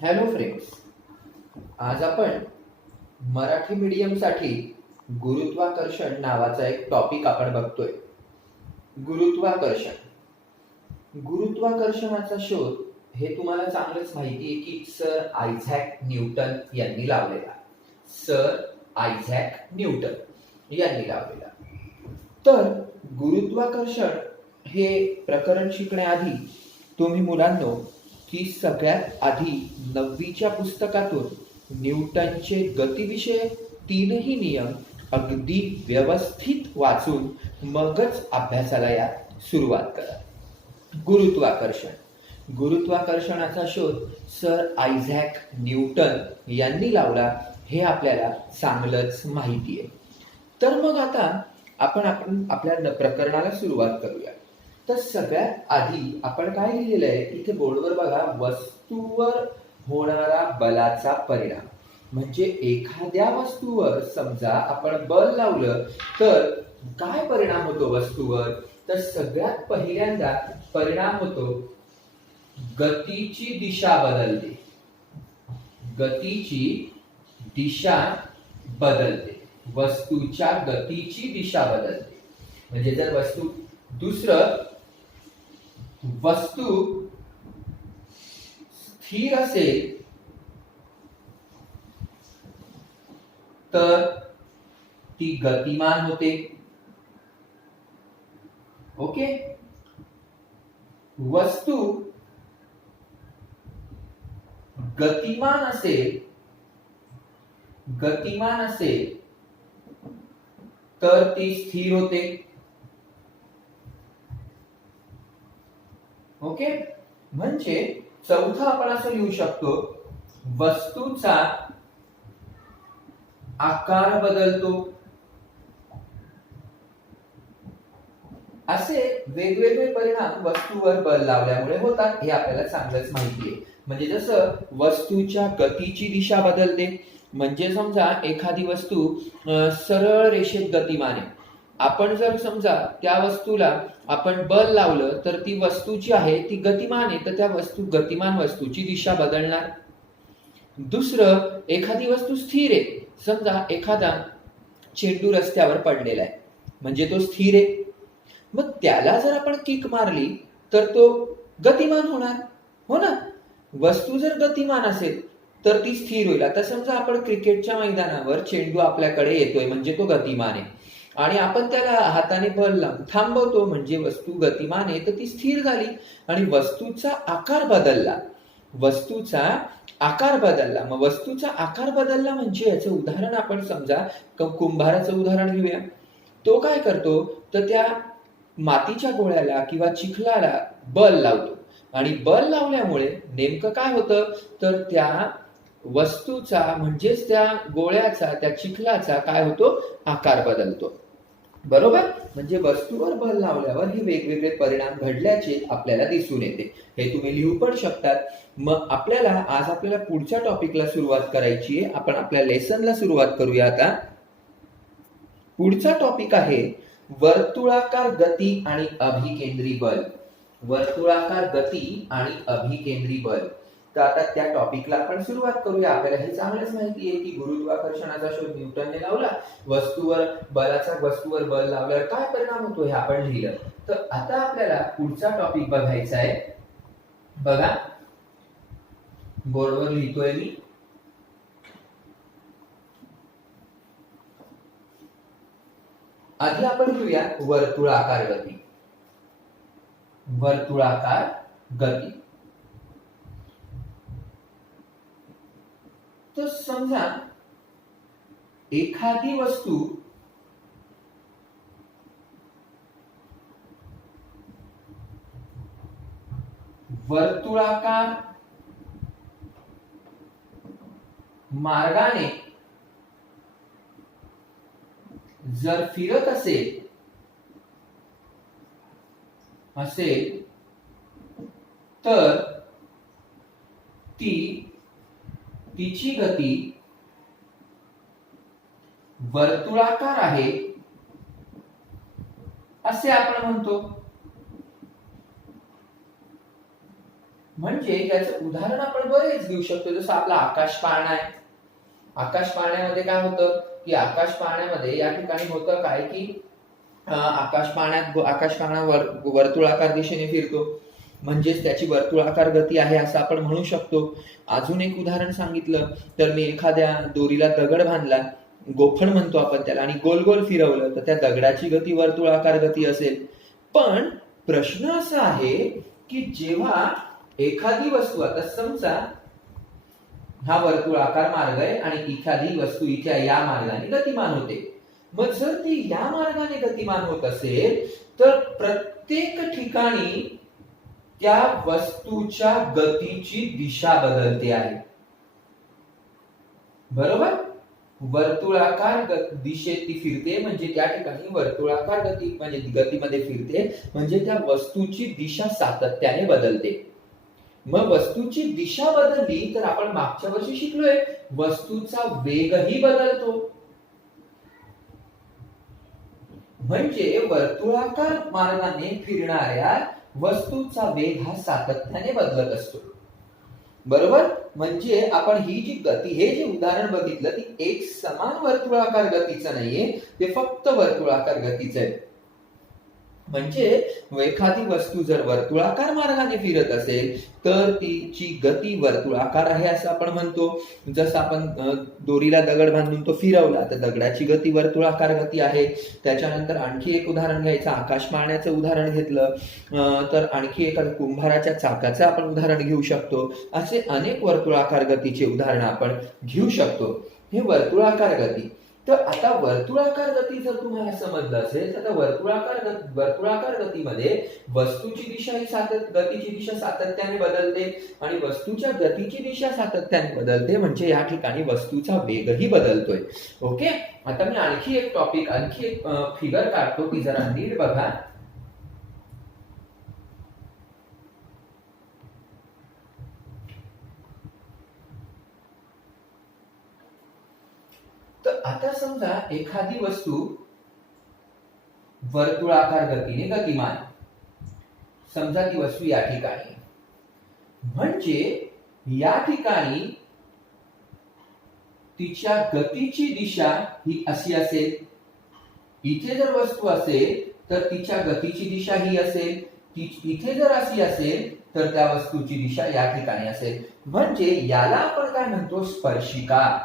Hello friends, आज आपण Marathi medium साठी गुरुत्वाकर्षण नावाचा एक टॉपिक आपण बघतोय. गुरुत्वाकर्षणाचा शोध हे तुम्हाला चांगलंच माहिती आहे की सर आयझॅक न्यूटन यांनी लावलेला. तर गुरुत्वाकर्षण हे प्रकरण शिकण्याआधी तुम्ही मुलांनो की सगळ्यात आधी 9वीच्या पुस्तकातून न्यूटनचे गतीविषयक 3ही नियम अगदी व्यवस्थित वाचून मगच अभ्यासाला या सुरुवात करा. गुरुत्वाकर्षणाचा शोध सर आयझॅक न्यूटन यांनी लावला हे आपल्याला चांगलंच माहिती आहे. तर मग आता आपण आपल्या प्रकरणाला सुरुवात करूया. तर सगळ्यात आधी आपण काय लिहिलेलं आहे इथे बोर्डवर बघा, वस्तूवर होणारा बलाचा परिणाम. म्हणजे एखाद्या वस्तूवर समजा आपण बल लावलं तर काय परिणाम होतो वस्तूवर, तर सगळ्यात पहिल्यांदा परिणाम होतो गतीची दिशा बदलते. वस्तूच्या गतीची दिशा बदलते. म्हणजे जर वस्तू स्थिर असेल तर ती गतिमान होते. ओके, वस्तू गतिमान असेल तर ती स्थिर होते. ओके, म्हणजे चौथा आपण असं लिहू शकतो, वस्तूचा आकार बदलतो. असे वेगवेगळे परिणाम वस्तूवर बल लावल्यामुळे होतात हे आपल्याला चांगलंच माहिती आहे. म्हणजे जसं वस्तूच्या गतीची दिशा बदलते, म्हणजे समजा एखादी वस्तू सरळ रेषेत गतिमान आहे. आपण जर समजा त्या वस्तूला आपण बल लावलं तर ती वस्तू जी आहे ती गतिमान आहे, तर त्या गतिमान वस्तूची दिशा बदलणार. दुसरं, एखादी वस्तू स्थिर आहे. समजा एखादा चेंडू रस्त्यावर पडलेला आहे, म्हणजे तो स्थिर आहे. मग त्याला जर आपण किक मारली तर तो गतिमान होणार, हो ना. वस्तू जर गतिमान असेल तर ती स्थिर होईल. आता समजा आपण क्रिकेटच्या मैदानावर चेंडू आपल्याकडे येतोय, म्हणजे तो गतिमान आहे, आणि आपण त्याला हाताने बल लावून थांबवतो, म्हणजे वस्तू गतिमान आहे तर ती स्थिर झाली. आणि वस्तूचा आकार बदलला. मग वस्तूचा आकार बदलला म्हणजे याचं उदाहरण आपण समजा कुंभाराचं उदाहरण घेऊया. तो काय करतो तर त्या मातीच्या गोळ्याला किंवा चिखलाला बल लावतो, आणि बल लावल्यामुळे नेमकं काय होतं तर त्या वस्तूचा म्हणजेच त्या गोळ्याचा, त्या चिखलाचा काय होतो, आकार बदलतो. बरोबर. म्हणजे वस्तूवर बल लावल्यावर हे वेगवेगळे परिणाम घडल्याचे आपल्याला दिसून येते. हे तुम्ही लिहू पण शकतात. मग आज आपल्याला पुढच्या टॉपिकला सुरुवात करायची आहे. आपण आपल्या लेसनला सुरुवात करूया. आता पुढचा टॉपिक आहे वर्तुळाकार गती आणि अभिकेंद्री बल. तर आता त्या टॉपिकला आपण सुरुवात करूया. आपल्याला हे चांगलंच माहिती आहे की गुरुत्वाकर्षणाचा शोध न्यूटनने लावला. वस्तूवर बल लावल्यावर काय परिणाम होतो हे आपण लिहिलं. तर आता आपल्याला पुढचा टॉपिक बघायचा आहे. बघा, बोर्डवर लिहितोय मी. आधी आपण घेऊया वर्तुळाकार गती. तर समजा एखादी वस्तू वर्तुळाकार मार्गाने जर फिरत असेल तर तिची गती वर्तुळाकार आहे असे आपण म्हणतो. म्हणजे याचं उदाहरण आपण बरेच घेऊ शकतो, जसं आपला आकाश पाळणा आहे. आकाश पाळण्यामध्ये काय होतं की आकाश पाळण्यामध्ये या ठिकाणी होतं काय की आकाश पाळणा वर्तुळाकार दिशेने फिरतो, म्हणजेच त्याची वर्तुळाकार गती आहे असं आपण म्हणू शकतो. अजून एक उदाहरण सांगितलं तर मी एखाद्या दोरीला दगड बांधला, गोफण म्हणतो आपण त्याला, आणि गोल गोल फिरवलं तर त्या दगडाची गती वर्तुळाकार गती असेल. पण प्रश्न असा आहे की जेव्हा एखादी वस्तू, आता समजा हा वर्तुळाकार मार्ग आहे आणि एखादी वस्तू इथे या मार्गाने गतिमान होते, मग जर ती या मार्गाने गतिमान होत असेल तर प्रत्येक ठिकाणी त्या वस्तूच्या गतीची दिशा बदलते आहे, बरोबर. वर्तुळाकार दिशेत ती फिरते, म्हणजे त्या ठिकाणी वर्तुळाकार गती म्हणजे गतीमध्ये फिरते, म्हणजे त्या वस्तूची दिशा सातत्याने बदलते. मग वस्तूची दिशा बदलली तर आपण मागच्या वर्षी शिकलोय वस्तूचा वेगही बदलतो. म्हणजे वर्तुळाकार मार्गाने फिरणाऱ्या वस्तूचा वेग हा सातत्याने बदलत असतो, बरोबर. म्हणजे आपण ही जी गती, हे जे उदाहरण बघितलं ती एक समान वर्तुळाकार गतीचं नाहीये, ते फक्त वर्तुळाकार गतीचं आहे. म्हणजे एखादी वस्तू जर वर्तुळाकार मार्गाने फिरत असेल तर तिची गती वर्तुळाकार आहे असं आपण म्हणतो. जसं आपण दोरीला दगड बांधून तो फिरवला तर दगडाची गती वर्तुळाकार गती आहे. त्याच्यानंतर आणखी एक उदाहरण घ्यायचं, आकाश पाळण्याचं उदाहरण घेतलं तर आणखी एखाद्या कुंभाराच्या चाकाचं आपण उदाहरण घेऊ शकतो. असे अनेक वर्तुळाकार गतीचे उदाहरण आपण घेऊ शकतो. हे वर्तुळाकार गती. तर आता वर्तुळाकार गती जर तुम्हाला समजलं असेल तर वर्तुळाकार गतीमध्ये वस्तूची दिशा ही गतीची दिशा सातत्याने बदलते आणि वस्तूच्या गतीची दिशा सातत्याने बदलते, म्हणजे या ठिकाणी वस्तूचा वेगही बदलतोय. ओके. आता मी आणखी एक फिगर काढतो, ती जरा नीट बघा. तर आता समजा एखादी वस्तू वर्तुळाकार गतीने गतिमान, समजा ती वस्तू या ठिकाणी, म्हणजे या ठिकाणी तिच्या गतीची दिशा ही अशी असेल. इथे जर वस्तू असेल तर तिच्या गतीची दिशा ही असेल, इथे जर अशी असेल तर त्या वस्तूची दिशा या ठिकाणी असेल. म्हणजे याला आपण काय म्हणतो, स्पर्शिका.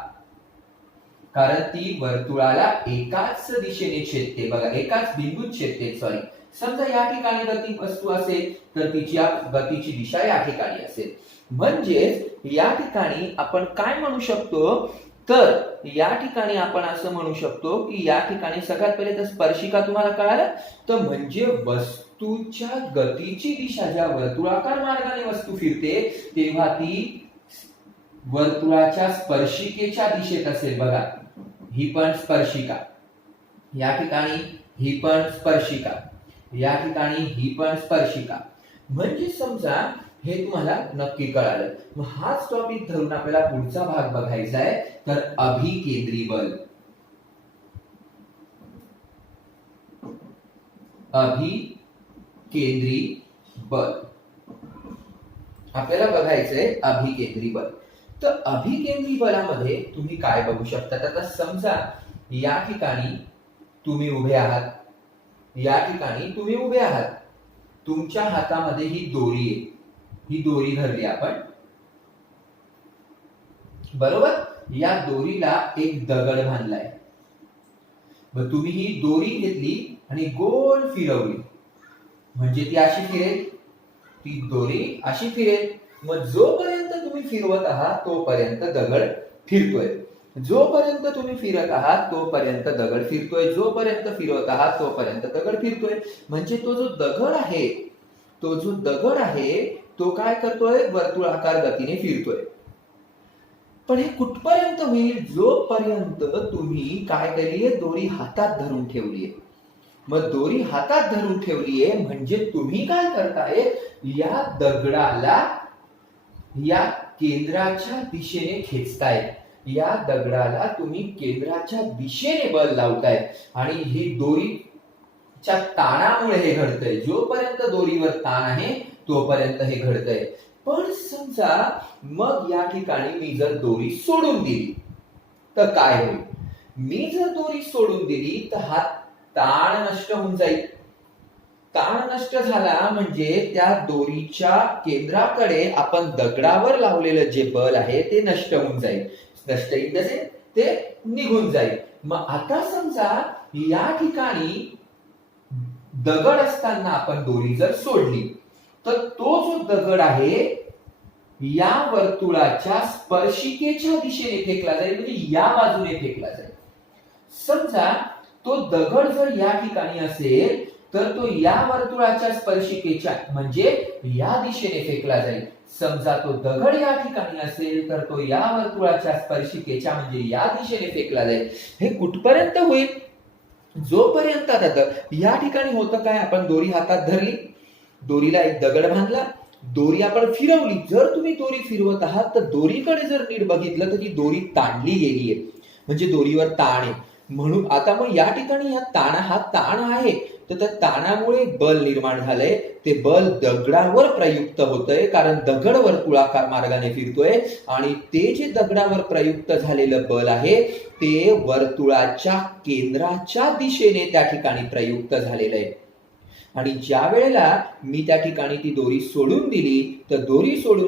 कारण ती वर्तुळाला एकाच दिशेने छेदते, बघा एकाच बिंदूत छेदते. सॉरी, समजा या ठिकाणी गती वस्तू असेल तर तिची गतीची दिशा या ठिकाणी असेल. म्हणजे या ठिकाणी आपण काय म्हणू शकतो, तर या ठिकाणी आपण असं म्हणू शकतो की या ठिकाणी सगळ्यात पहिले तर स्पर्शिका तुम्हाला कळालं, तर म्हणजे वस्तूच्या गतीची दिशा, ज्या वर्तुळाकार मार्गाने वस्तू फिरते तेव्हा ती वर्तुळाच्या स्पर्शिकेच्या दिशेत असेल. बघा ही पण स्पर्शिका, या ठिकाणी ही पण स्पर्शिका, या ठिकाणी ही पण स्पर्शिका. म्हणजे समजा हे तुम्हाला नक्की कळालं. मग हाच टॉपिक धरून आपल्याला पुढचा भाग बघायचा आहे, तर अभिकेंद्री बल. अभिकेंद्री बल आपल्याला बघायचंय, अभिकेंद्री बल. तर अभिकेंद्री बलामध्ये तुम्ही काय बघू शकता, आता समजा या ठिकाणी तुम्ही उभे आहात, या ठिकाणी तुम्ही उभे आहात, तुमच्या हातामध्ये ही दोरी आहे, ही दोरी धरली आपण, बरोबर. या दोरीला एक दगड बांधलाय, मग तुम्ही ही दोरी घेतली आणि गोल फिरवली, म्हणजे ती अशी फिरेल, ती दोरी अशी फिरेल. मग जोपर्यंत तुम्ही फिरवत आहात तोपर्यंत दगड फिरतोय, जोपर्यंत तुम्ही फिरत आहात तोपर्यंत दगड फिरतोय, जोपर्यंत फिरवत आहात तोपर्यंत दगड फिरतोय. म्हणजे तो जो दगड आहे, तो जो दगड आहे तो काय करतोय, वर्तुळाकार गतीने फिरतोय. पण हे कुठपर्यंत होईल, जोपर्यंत तुम्ही काय केलीये, दोरी हातात धरून ठेवलीये. मग दोरी हातात धरून ठेवलीये म्हणजे तुम्ही काय करताय, या दगडाला या केंद्राच्या दिशेने खेचताय, या दगडाला तुम्ही केंद्राच्या दिशेने बल लावताय आणि ही दोरीच्या ताणामुळे हे घडतंय. जोपर्यंत दोरीवर ताण आहे तोपर्यंत हे घडतंय. पण समजा मग या ठिकाणी मी जर दोरी सोडून दिली तर काय होईल? मी जर दोरी सोडून दिली तर हा ताण नष्ट होऊन जाईल. ताण नष्ट झाला म्हणजे त्या दोरीच्या केंद्राकडे आपण दगडावर लावलेलं जे बल आहे ते नष्ट होऊन जाईल. नष्ट इन द सेन्स ते निघून जाईल. मग आता समजा या ठिकाणी दगड असताना आपण दोरी जर सोडली तर तो जो दगड आहे या वर्तुळाच्या स्पर्शिकेच्या दिशेने फेकला जाईल, म्हणजे या बाजूने फेकला जाईल. समजा तो दगड जर या ठिकाणी असेल तर तो या वर्तुळाच्या स्पर्शिकेच्या म्हणजे या दिशेने फेकला जाईल. समजा तो दगड या ठिकाणी असेल तर तो या वर्तुळाच्या स्पर्शिकेच्या म्हणजे या दिशेने फेकला जाईल. हे कुठपर्यंत होईल? जोपर्यंत आता या ठिकाणी होतं काय, आपण दोरी हातात धरली, दोरीला एक दगड बांधला, दोरी आपण फिरवली. जर तुम्ही दोरी फिरवत आहात तर दोरीकडे जर नीट बघितलं तर ती दोरी ताणली गेली आहे, म्हणजे दोरीवर ताण आहे. म्हणून आता मग या ठिकाणी हा ताण आहे तर त्या ताणामुळे बल निर्माण झालंय. ते बल दगडावर प्रयुक्त होतंय कारण दगड वर्तुळाकार मार्गाने फिरतोय आणि ते जे दगडावर प्रयुक्त झालेलं बल आहे ते वर्तुळाच्या केंद्राच्या दिशेने त्या ठिकाणी प्रयुक्त झालेलं आहे. आणि ज्या वेळेला मी त्या ठिकाणी ती दोरी सोडून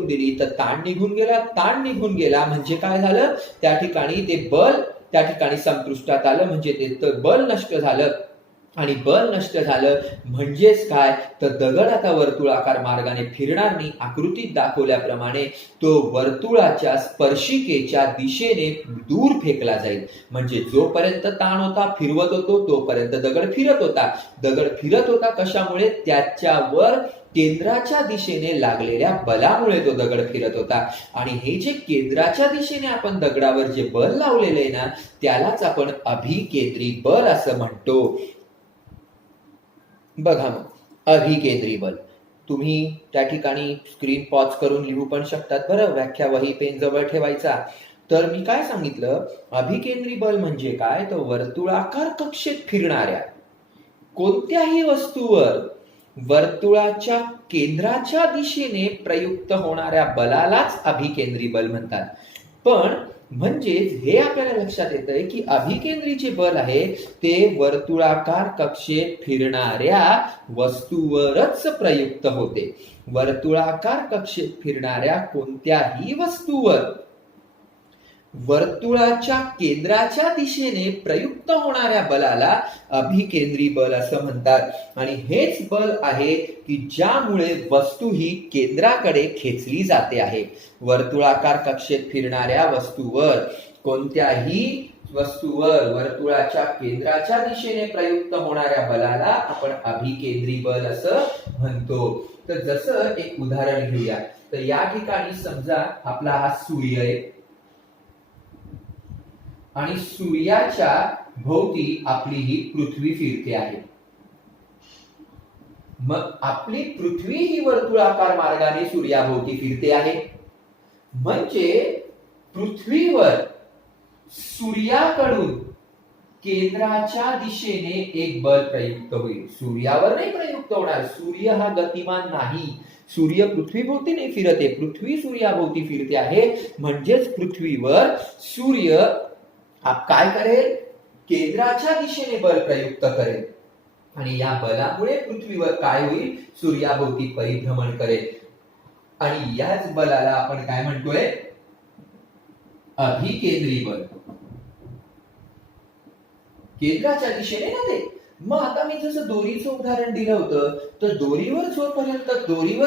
दिली तर ताण निघून गेला. ताण निघून गेला म्हणजे काय झालं, त्या ठिकाणी ते बल त्या ठिकाणी संपुष्टात आलं, म्हणजे ते बल नष्ट झालं. आणि बल नष्ट झालं म्हणजेच काय, तर दगड आता वर्तुळाकार मार्गाने फिरणार नाही. आकृतीत दाखवल्याप्रमाणे तो वर्तुळाच्या स्पर्शिकेच्या दिशेने दूर फेकला जाईल. म्हणजे जोपर्यंत ताण होता, फिरवत होतो, तोपर्यंत दगड फिरत होता. दगड फिरत होता कशामुळे? त्याच्यावर केंद्राच्या दिशेने लागलेल्या बलामुळे तो दगड फिरत होता. आणि हे जे केंद्राच्या दिशेने आपण दगडावर जे बल लावलेले आहे ना, त्यालाच आपण अभिकेंद्री बल असं म्हणतो. बघा मग, अभिकेंद्री बल तुम्ही त्या ठिकाणी स्क्रीन पॉज करून लिहू पण शकतात. बरं, व्याख्या वही पेन जवळ ठेवायचा. तर मी काय सांगितलं, अभिकेंद्री बल म्हणजे काय, तर वर्तुळाकार कक्षेत फिरणाऱ्या कोणत्याही वस्तूवर वर्तुळाच्या केंद्राच्या दिशेने प्रयुक्त होणाऱ्या बलालाच अभिकेंद्री बल म्हणतात. पण म्हणजेच हे आपल्याला लक्षात येतंय की अभिकेंद्री जे बल आहे ते वर्तुळाकार कक्षेत फिरणाऱ्या वस्तूवरच प्रयुक्त होते. वर्तुळाकार कक्षेत फिरणाऱ्या कोणत्याही वस्तूवर वर्तुळाच्या केंद्राच्या दिशेने प्रयुक्त होणाऱ्या बलाला अभिकेंद्री बल असं म्हणतात. आणि हेच बल आहे की ज्यामुळे वस्तू ही केंद्राकडे खेचली जाते आहे. वर्तुळाकार कक्षेत फिरणाऱ्या वस्तूवर, कोणत्याही वस्तूवर वर्तुळाच्या केंद्राच्या दिशेने प्रयुक्त होणाऱ्या बलाला आपण अभिकेंद्री बल असं म्हणतो. तर जसं एक उदाहरण घेऊया. तर या ठिकाणी समजा आपला हा सूर्य आहे आणि सूर्याच्या भोवती आपली ही पृथ्वी फिरते आहे. मग आपली पृथ्वी ही वर्तुळाकार मार्गाने सूर्याभोवती फिरते आहे. म्हणजे पृथ्वीवर सूर्याकडून केंद्राच्या दिशेने एक बल प्रयुक्त होईल. सूर्यावर नाही प्रयुक्त होणार. सूर्य हा गतिमान नाही. सूर्य पृथ्वीभोवती नाही फिरत आहे, पृथ्वी सूर्याभोवती फिरते आहे. म्हणजेच पृथ्वीवर सूर्य काय करेल, केंद्राच्या दिशेने बल प्रयुक्त करेल आणि या बलामुळे पृथ्वीवर काय होईल, सूर्याभोवती परिभ्रमण करेल. आणि याच बलाला आपण काय म्हणतोय, अभिकेंद्री बल. केंद्राच्या दिशेने ना ते. मग आता मी जसं दोरीचं उदाहरण दिलं होतं, तर दोरीवर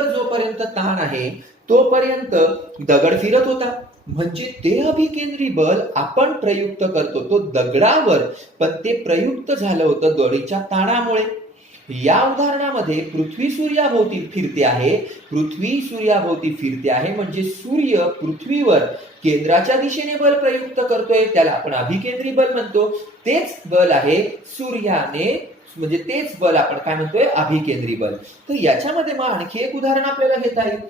जोपर्यंत ताण आहे तोपर्यंत दगड फिरत होता. म्हणजे ते अभिकेंद्री बल आपण प्रयुक्त करतो तो दगडावर, पण ते प्रयुक्त झालं होतं दोरीच्या ताणामुळे. या उदाहरणामध्ये पृथ्वी सूर्याभोवती फिरते आहे. म्हणजे सूर्य पृथ्वीवर केंद्राच्या दिशेने बल प्रयुक्त करतोय, त्याला आपण अभिकेंद्री बल म्हणतो. तेच बल आहे सूर्याने, म्हणजे तेच बल आपण काय म्हणतोय, अभिकेंद्री बल. तर याच्यामध्ये मग आणखी एक उदाहरण आपल्याला घेता येईल.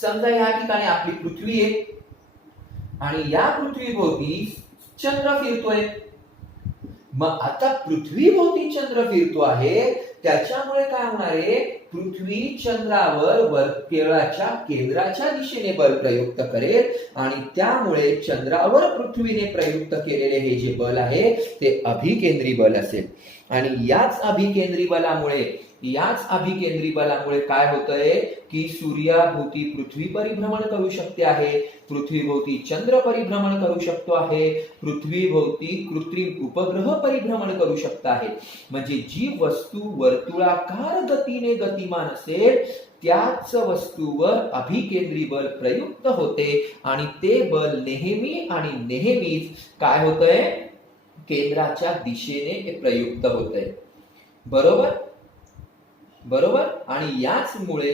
समजा या ठिकाणी आपली पृथ्वी आहे आणि या पृथ्वीभोवती चंद्र फिरतोय. मग आता पृथ्वीभोवती चंद्र फिरतो आहे, त्याच्यामुळे काय होणार आहे, पृथ्वी चंद्रावर वर्तुळाच्या केंद्राच्या दिशेने बल प्रयुक्त करेल आणि त्यामुळे चंद्रावर पृथ्वीने प्रयुक्त केलेले हे जे बल आहे ते अभिकेंद्री बल असेल. आणि याच अभिकेंद्री बलामुळे काय होतंय की सूर्याभोवती पृथ्वी परिभ्रमण करू शकते आहे, पृथ्वीभोवती चंद्र परिभ्रमण करू शकतो आहे, पृथ्वीभोवती कृत्रिम उपग्रह परिभ्रमण करू शकत आहे. म्हणजे जी वस्तू वर्तुळाकार गतीने गतिमान असेल त्याच वस्तूवर अभिकेंद्री बल प्रयुक्त होते आणि ते बल नेहमी आणि नेहमीच काय होतंय, केंद्राच्या दिशेने प्रयुक्त होतंय. बरोबर. आणि याचमुळे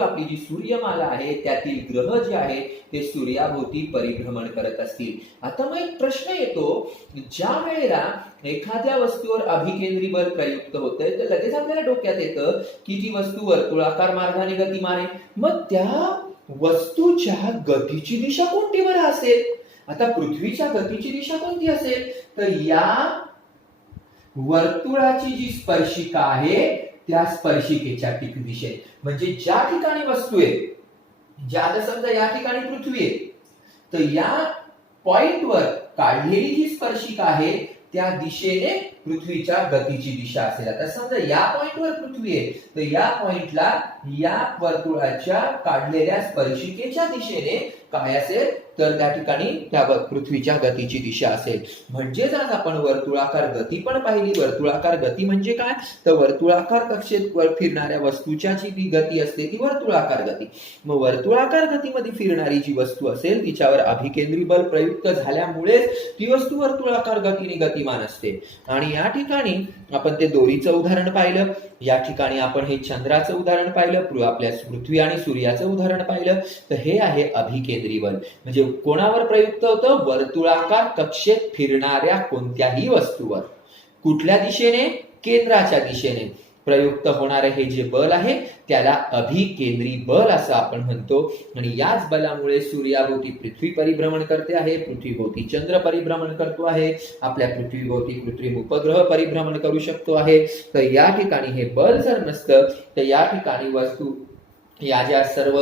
आपली जी सूर्यमाला आहे त्यातील ग्रह जे आहे ते सूर्याभोवती परिभ्रमण करत असतील. आता मग एक प्रश्न येतो, ज्या वेळेला एखाद्या वस्तूवर अभिकेंद्री बल प्रयुक्त होतंय तर लगेच आपल्याला डोक्यात येतं की ती वस्तू वर्तुळाकार मार्गाने गतिमान आहे. मग त्या वस्तूच्या गतीची दिशा कोणती बरं असेल? आता पृथ्वीच्या गतीची दिशा कोणती असेल? तर या वर्तुळाची जी स्पर्शिका आहे त्या स्पर्शिकेच्या दिशेने, म्हणजे ज्या ठिकाणी वस्तू आहे, ज्या समजा या ठिकाणी पृथ्वी आहे तर या पॉइंटवर काढलेली जी स्पर्शिका आहे त्या दिशेने पृथ्वीच्या गतीची दिशा असेल. आता समजा या पॉइंटवर पृथ्वी आहे तर या पॉइंटला या वर्तुळाच्या काढलेल्या स्पर्शिकेच्या दिशेने काय असेल तर त्या ठिकाणी त्या पृथ्वीच्या गतीची दिशा असेल. म्हणजेच आज आपण वर्तुळाकार गती पण पाहिली. वर्तुळाकार गती म्हणजे काय, तर वर्तुळाकार कक्षेत फिरणाऱ्या वस्तूच्या जी गती असते ती वर्तुळाकार गती. मग वर्तुळाकार गतीमध्ये फिरणारी जी वस्तू असेल तिच्यावर अभिकेंद्री बल प्रयुक्त झाल्यामुळेच ती वस्तू वर्तुळाकार गतीने गतिमान असते. आणि या ठिकाणी आपण ते दोरीचं उदाहरण पाहिलं, या ठिकाणी आपण हे चंद्राचं उदाहरण पाहिलं, आपल्या पृथ्वी आणि सूर्याचं उदाहरण पाहिलं. तर हे आहे अभिकेंद्री बल. म्हणजे कोणावर प्रयुक्त होतं? वर्तुळाकार कक्षेत फिरणाऱ्या कोणत्याही वस्तूवर. कुठल्या दिशेने? केंद्राच्या दिशेने प्रयुक्त होणारे हे जे बल आहे त्याला अभिकेंद्री बल असं आपण म्हणतो. आणि याच बलामुळे सूर्याभोवती पृथ्वी परिभ्रमण करते आहे, पृथ्वीभोवती चंद्र परिभ्रमण करतो आहे, आपल्या पृथ्वीभोवती कृत्रिम उपग्रह परिभ्रमण करू शकतो आहे. तर या ठिकाणी हे बल जर नसतं तर या ठिकाणी वस्तू, या ज्या सर्व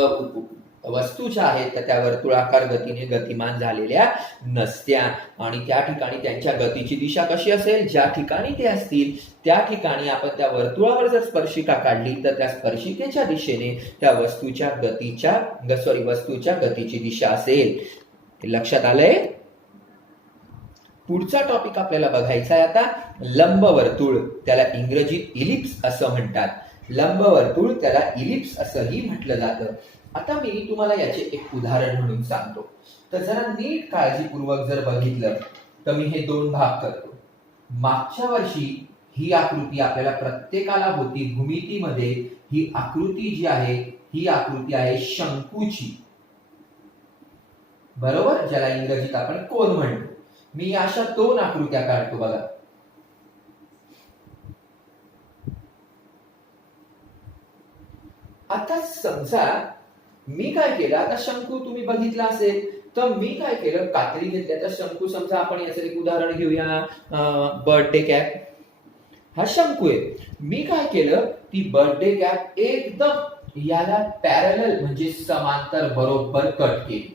वस्तू ज्या आहेत तर त्या वर्तुळाकार गतीने गतिमान झालेल्या नसत्या. आणि त्या ठिकाणी त्यांच्या गतीची दिशा कशी असेल? ज्या ठिकाणी ते असतील त्या ठिकाणी आपण त्या वर्तुळावर जर स्पर्शिका काढली तर त्या स्पर्शिकेच्या दिशेने त्या वस्तूच्या गतीची दिशा असेल. लक्षात आलंय? पुढचा टॉपिक आपल्याला बघायचा आहे आता लंबवर्तुळ. त्याला इंग्रजीत इलिप्स असं म्हणतात. लंबवर्तुळ त्याला इलिप्स असंही म्हटलं जातं. आता मी तुम्हाला याचे एक उदाहरण म्हणून सांगतो. तर जरा नीट काळजीपूर्वक जर बघितलं तर मी हे दोन भाग करतो. मागच्या वर्षी ही आकृती आपल्याला प्रत्येकाला होती भूमितीमध्ये. ही आकृती जी आहे ही आकृती आहे शंकूची, बरोबर, ज्याला इंग्रजीत आपण कोन म्हणतो. मी अशा दोन आकृत्या काढतो बघा. आता समजा मी काय केलं, आता शंकू तुम्ही बघितला असेल तर मी काय केलं, कात्री घेतल्या. तर शंकू समजा आपण याचं एक उदाहरण घेऊया, बर्थडे कॅप. हा शंकू आहे. मी काय केलं, ती बर्थडे कॅप एकदम याला पॅरलल म्हणजे समांतर बरोबर कट केली.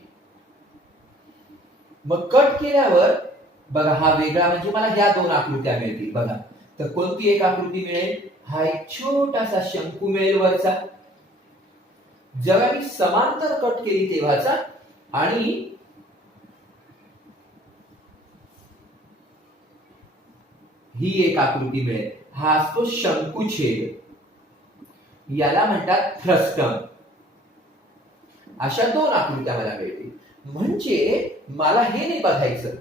मग कट केल्यावर बघा हा वेगळा, म्हणजे मला ह्या दोन आकृत्या मिळतील बघा. तर कोणती एक आकृती मिळेल? हा एक छोटासा शंकू मिळेल वरचा, जेव्हा मी समांतर कट केली तेव्हाचा. आणि ही एक आकृती मिळेल, हा असतो शंकुछेद, याला म्हणतात फ्रस्टम. अशा दोन आकृत्या मला मिळतील. म्हणजे मला हे नाही बघायचं,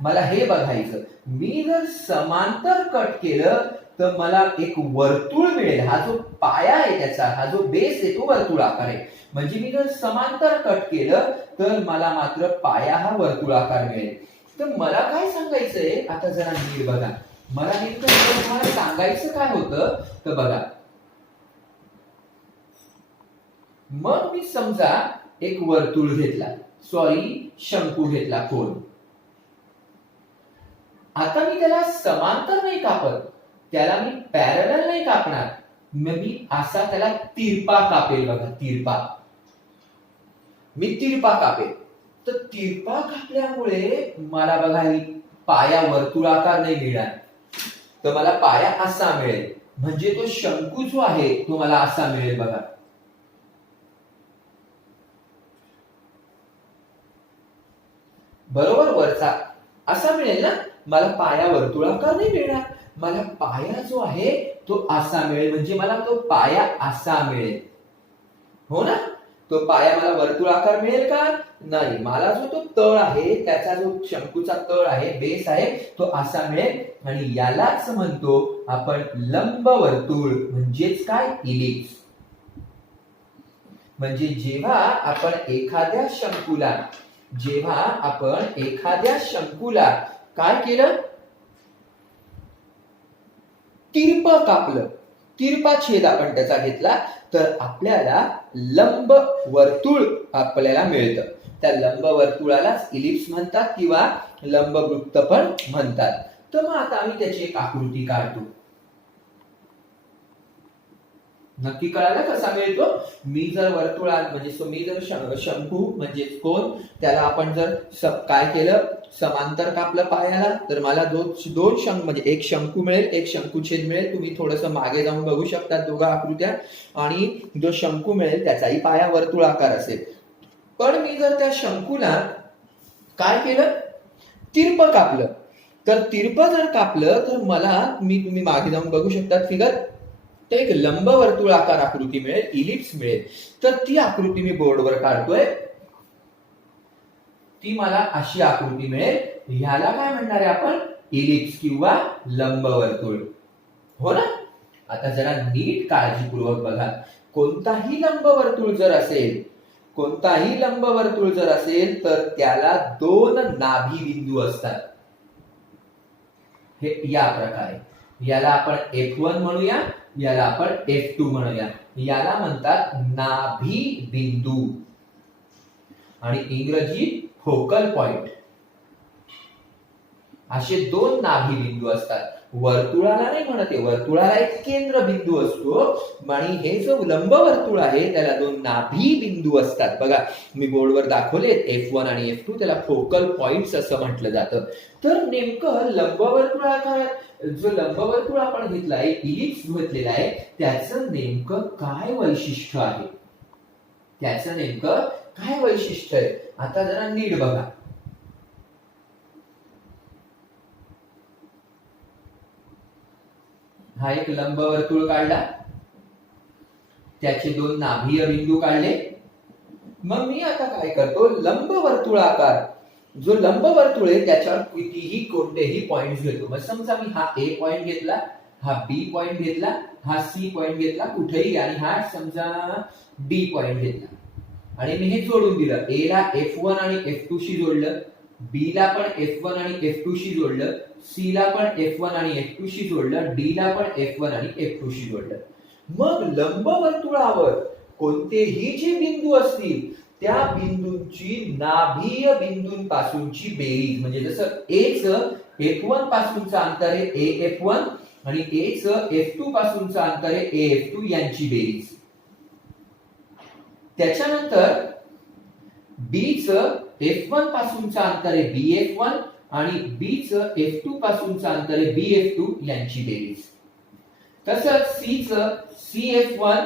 मला हे बघायचं मी जर समांतर कट केलं तर मला एक वर्तुळ मिळेल. हा जो पाया आहे त्याचा, हा जो बेस आहे तो वर्तुळाकार आहे. म्हणजे मी जर समांतर कट केलं तर मला मात्र पाया हा वर्तुळाकार मिळेल. तर मला काय सांगायचंय, आता जरा नीट बघा. मला नेमकं तुम्हाला सांगायचं काय होतं तर बघा. मग मी समजा एक वर्तुळ घेतला, शंकू घेतला कोन. आता मी त्याला समांतर नाही कापत, त्याला मी पॅरलल नाही कापणार, मग मी असा त्याला तिरपा कापेल बघा, तिरपा, मी तिरपा कापेल. तर तिरपा कापल्यामुळे मला बघा ही पाया वर्तुळाकार नाही मिळणार, तर मला पाया असा मिळेल. म्हणजे तो शंकू जो आहे तो मला असा मिळेल बघा. बरोबर, वरचा असा मिळेल ना. मला पाया वर्तुळाकार नाही मिळणार, मला पाया जो आहे तो असा मिळेल. म्हणजे मला तो पाया असा मिळेल, हो ना. तो पाया मला वर्तुळाकार मिळेल का? नाही. मला जो तो तळ आहे, त्याचा जो शंकूचा तळ आहे, बेस आहे, तो असा मिळेल. आणि यालाच म्हणतो आपण लंबवर्तुळ, म्हणजेच काय, इलिप्स. म्हणजे जेव्हा आपण एखाद्या शंकूला काय केलं, तिरप कापलं, तिरपा छेद आपण त्याचा घेतला, तर आपल्याला लंब वर्तुळ आपल्याला मिळतं. त्या लंब वर्तुळालाच इलिप्स म्हणतात किंवा लंबवृत्त पण म्हणतात. तर मग आता आम्ही त्याची एक आकृती काढतो. नक्की कळालं कसा मिळतो. मी जर म्हणजे मी जर शंकू म्हणजे कोण, त्याला आपण जर काय केलं, समांतर कापलं पायाला, तर मला दोन शंकू म्हणजे एक शंकू मिळेल, एक शंकुछेद मिळेल. तुम्ही थोडस मागे जाऊन बघू शकता दोघा आकृत्या. आणि जो शंकू मिळेल त्याचाही पाया वर्तुळाकार असेल. पण मी जर त्या शंकूला काय केलं, तिरप कापलं, तर तिरप जर कापलं तर मला तुम्ही मागे जाऊन बघू शकता फिगर, तर एक लंबवर्तुळाकार आकृती मिळेल, इलिप्स मिळेल. तर ती आकृती मी बोर्डवर काढतोय, ती मला अशी आकृती मिळेल. ह्याला काय म्हणणार आहे आपण, इलिप्स किंवा लंबवर्तुळ, हो ना. आता जरा नीट काळजीपूर्वक बघा. कोणताही लंबवर्तुळ जर असेल तर त्याला दोन नाभी बिंदू असतात. हे या प्रकारे, याला आपण F1 म्हणूया, याला आपण F2 म्हणूया. याला म्हणतात नाभी बिंदू आणि इंग्रजी फोकल पॉइंट. असे दोन नाभी बिंदू असतात. वर्तुळाला नाही म्हणते, वर्तुळाला एक केंद्र बिंदू असतो आणि हे जो लंबवर्तुळ आहे त्याला दोन नाभी बिंदू असतात. बघा मी बोर्डवर दाखवले F1 आणि F2, त्याला फोकल पॉइंट्स असं म्हटलं जातं. तर नेमकं जो लंबवर्तुळ आपण घेतलाय, इलिप्स घेतलेला आहे, त्याचं नेमकं काय वैशिष्ट्य आहे, आता जरा नीट बघा. हा एक लंबवर्तुळ काढला, त्याचे दोन नाभीय बिंदू काढले. मग मी आता काय करतो, लंबवर्तुळाकार जो लंबवर्तुळ आहे त्याच्यावर कोणतेही पॉइंट घेतो. मग समजा मी हा A पॉइंट घेतला, हा B पॉइंट घेतला, हा C पॉइंट घेतला कुठेही, आणि हा समजा D पॉइंट घेतला, आणि मी हे जोडून दिलं. A ला F1 आणि F2 शी जोडलं, B ला पण F1 आणि F2 शी जोडलं, C ला पण F1 आणि F2 शी जोडलं, D ला पण F1 आणि F2 शी जोडलं. मग लंबवर्तुळावर कोणतेही जे बिंदू असतील त्या बिंदूंची नाभीय बिंदूंपासूनची बेरीज, म्हणजे जसं A चं F1 पासूनचं अंतर आहे AF1 आणि A चं F2 पासूनचं अंतर आहे AF2 यांची बेरीज. त्याच्यानंतर B चं F1 पासूनचं अंतर आहे BF1 आणि B चं F2 पासूनचं अंतर आहे BF2 यांची बेरीज. तसंच C चं CF1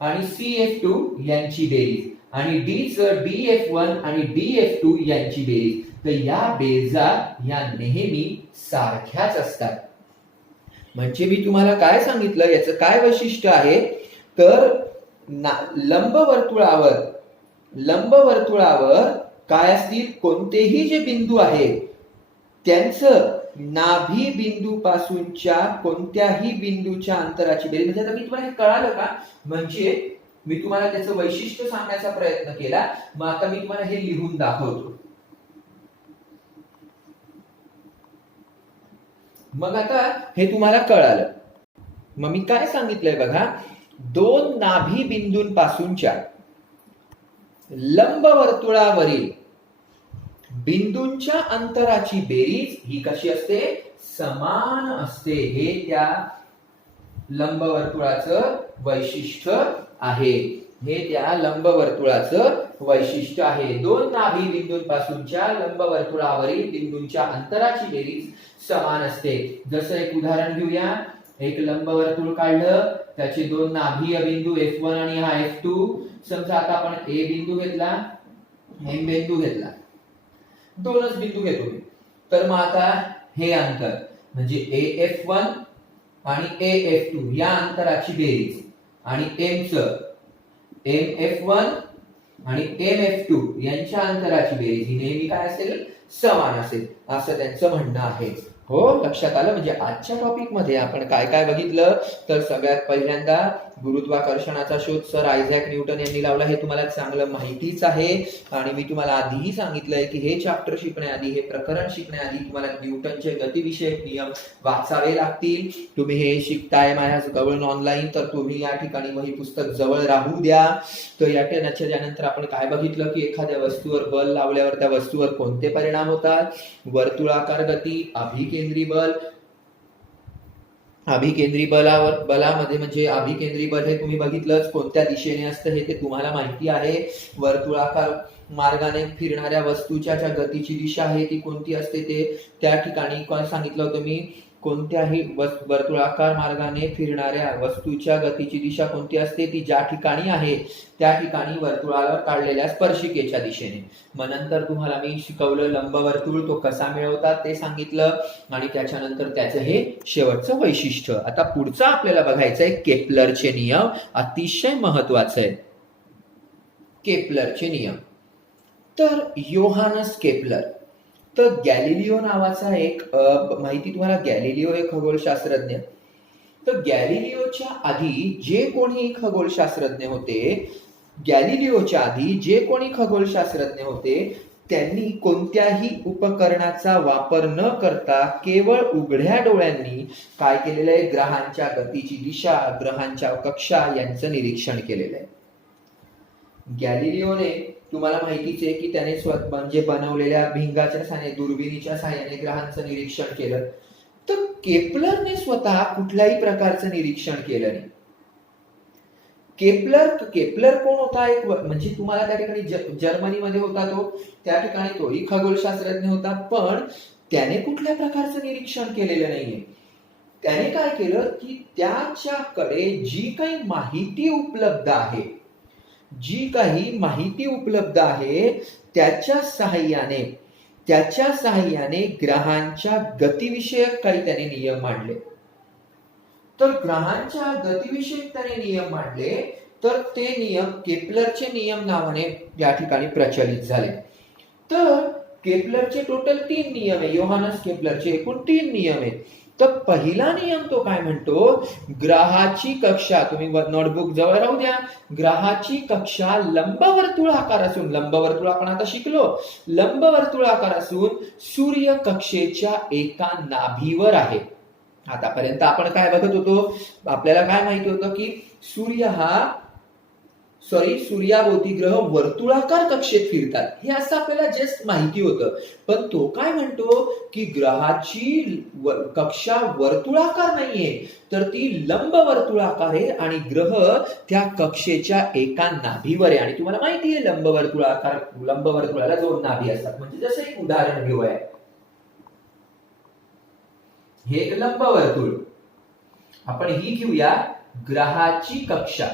आणि CF2 यांची बेरीज, आणि D चं DF1 आणि DF2 यांची बेरीज. तर या बेरजा या नेहमी सारख्याच असतात. म्हणजे मी तुम्हाला काय सांगितलं, याचं काय वैशिष्ट्य आहे, तर लंबवर्तुळावर काय असतील, कोणतेही जे बिंदू आहेत त्यांचं नाभी बिंदू पासूनच्या कोणत्याही बिंदूच्या अंतराची बेरीज. म्हणजे आता मी तुम्हाला हे कळालं का, म्हणजे मी तुम्हाला त्याचं वैशिष्ट्य सांगण्याचा प्रयत्न केला. मग आता मी तुम्हाला हे लिहून दाखवतो. मग आता हे तुम्हाला कळालं. मग मी काय सांगितलंय बघा, दोन नाभी बिंदूंपासूनच्या लंबवर्तुळावरील बिंदूंच्या अंतराची बेरीज ही कशी असते, समान असते. हे त्या लंबवर्तुळाचं वैशिष्ट्य आहे. हे त्या लंबवर्तुळाचं वैशिष्ट्य आहे. दोन नाभी बिंदूंपासूनच्या लंबवर्तुळावरील बिंदूंच्या अंतराची बेरीज समान असते. जसं एक उदाहरण घेऊया. एक लंबवर्तुळ काढलं, त्याचे दोन नाभीय बिंदू F1 आणि हा F2. समजा आता आपण A बिंदू घेतला, M बिंदू घेतला, दोनच बिंदू घेतो. तर मग आता हे अंतर म्हणजे AF1 आणि AF2 या अंतराची बेरीज आणि MF1 आणि MF2 यांच्या अंतराची बेरीज ही नेहमी काय असेल? समान असेल, असं त्यांचं म्हणणं आहे. हो, लक्षात आलं. म्हणजे आजच्या टॉपिक मध्ये आपण काय काय बघितलं तर सगळ्यात पहिल्यांदा गुरुत्वाकर्षणाचा शोध सर आयझॅक न्यूटन यांनी लावला. हे तुम्हाला चांगलं माहितीच आहे आणि मी तुम्हाला आधीही सांगितलंय की हे चॅप्टर शिकण्याआधी, हे प्रकरण शिकण्याआधी तुम्हाला न्यूटनचे गतिविषयक नियम वाचावे लागतील. तुम्ही हे शिकताय माझ्या जवळ ऑनलाईन, तर तुम्ही या ठिकाणी वही पुस्तक जवळ राहू द्या. तर या त्यानंतर आपण काय बघितलं की एखाद्या वस्तूवर बल लावल्यावर त्या वस्तूवर कोणते परिणाम होतात? वर्तुळाकार गती, अभिकेंद्री बल. अभिकेंद्री बलामध्ये म्हणजे अभिकेंद्री बल हे तुम्ही बघितलंच, कोणत्या दिशेने असतं हे ते तुम्हाला माहिती आहे. वर्तुळाकार मार्गाने फिरणाऱ्या वस्तूच्या ज्या गतीची दिशा आहे ती कोणती असते ते त्या ठिकाणी कोण सांगितलं होतं मी? कोणत्याही वर्तुळाकार मार्गाने फिरणाऱ्या वस्तूच्या गतीची दिशा कोणती असते? ती ज्या ठिकाणी आहे त्या ठिकाणी वर्तुळावर काढलेल्या स्पर्शिकेच्या दिशेने. मग नंतर तुम्हाला मी शिकवलं लंबवर्तुळ तो कसा मिळवतात ते सांगितलं आणि त्याच्यानंतर त्याचं हे शेवटचं वैशिष्ट्य. आता पुढचं आपल्याला बघायचंय केपलरचे नियम. अतिशय महत्वाचं आहे केपलरचे नियम. तर योहानस केपलर, तर गॅलिलिओ नावाचा एक माहिती तुम्हाला, गॅलिलिओ हे खगोलशास्त्रज्ञ. तर गॅलिलिओच्या आधी जे कोणी खगोलशास्त्रज्ञ होते, गॅलिलिओच्या आधी जे कोणी खगोलशास्त्रज्ञ होते त्यांनी कोणत्याही उपकरणाचा वापर न करता केवळ उघड्या डोळ्यांनी काय केलेलं आहे? ग्रहांच्या गतीची दिशा, ग्रहांच्या कक्षा यांचं निरीक्षण केलेलं आहे. गॅलिलिओने तुम्हाला माहितीच आहे की त्याने म्हणजे बनवलेल्या भिंगाच्या सहाय्याने, दुर्बिणीच्या सहाय्याने ग्रहांचं निरीक्षण केलं. तर केपलरने स्वतः कुठल्याही प्रकारचं निरीक्षण केलं नाही. केपलर कोण होता? एक म्हणजे तुम्हाला त्या ठिकाणी जर्मनीमध्ये होता तो, त्या ठिकाणी तोही खगोलशास्त्रज्ञ होता, पण त्याने कुठल्या प्रकारचं निरीक्षण केलेलं नाहीये. त्याने काय केलं की त्याच्याकडे जी काही माहिती उपलब्ध आहे, त्याच्या सहाय्याने ग्रहांच्या गतीविषयक काही त्याने नियम मांडले. तर ग्रहांच्या गतीविषयक त्याने नियम मांडले, तर ते नियम केपलरचे नियम नावाने या ठिकाणी प्रचलित झाले. तर केपलरचे टोटल 3 नियम आहे. योहानस केपलरचे एकूण 3 नियम आहेत. तर पहिला नियम तो काय म्हणतो? ग्रहाची कक्षा, तुम्ही नोटबुक जवळ राहू द्या, ग्रहाची कक्षा लंबवर्तुळाकार असून, लंबवर्तुळ आपण आता शिकलो, लंबवर्तुळाकार असून सूर्य कक्षेच्या एका नाभीवर आहे. आतापर्यंत आपण काय बघत होतो? आपल्याला काय माहिती होतं की सूर्याभोवती ग्रह वर्तुळाकार कक्षेत फिरतात, हे असं आपल्याला जस्ट माहिती होतं. पण तो काय म्हणतो की ग्रहाची कक्षा वर्तुळाकार नाहीये, तर ती लंबवर्तुळाकार आहे आणि ग्रह त्या कक्षेच्या एका नाभीवर आहे. आणि तुम्हाला माहिती आहे लंबवर्तुळाला 2 नाभी असतात. म्हणजे जसं एक उदाहरण घेऊया, हे एक लंबवर्तुळ, आपण ही घेऊया ग्रहाची कक्षा.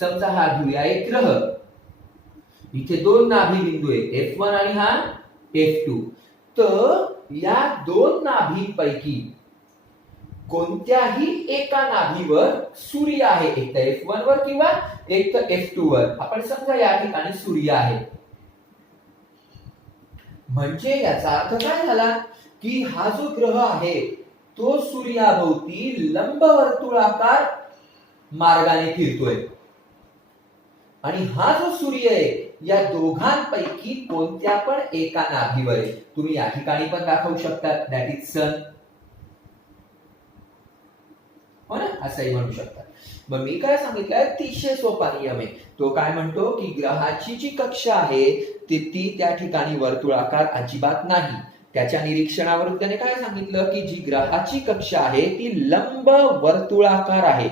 समजा हा घेऊया एक ग्रह, इथे 2 नाभी बिंदू आहेत, F1 आणि हा F2. तर या 2 नाभींपैकी कोणत्याही एका नाभीवर सूर्य आहे, एक तर F1 वर किंवा एक तर F2 वर. आपण समजा या ठिकाणी सूर्य आहे. म्हणजे याचा अर्थ काय झाला की हा जो ग्रह आहे तो सूर्याभोवती लंबवर्तुळाकार मार्गाने फिरतोय आणि हा जो सूर्य आहे या दोघांपैकी कोणत्या पण एका नाभीवर आहे. तुम्ही या ठिकाणी पण दाखवू शकता, दॅट इज सन, हो ना, असंही म्हणू शकता. मग मी काय सांगितलंय? अतिशय सोपा नियम आहे. तो काय म्हणतो की ग्रहाची जी कक्षा आहे ती त्या ठिकाणी वर्तुळाकार अजिबात नाही, त्याच्या निरीक्षणावरून त्याने काय सांगितलं की जी ग्रहाची कक्षा आहे ती लंब वर्तुळाकार आहे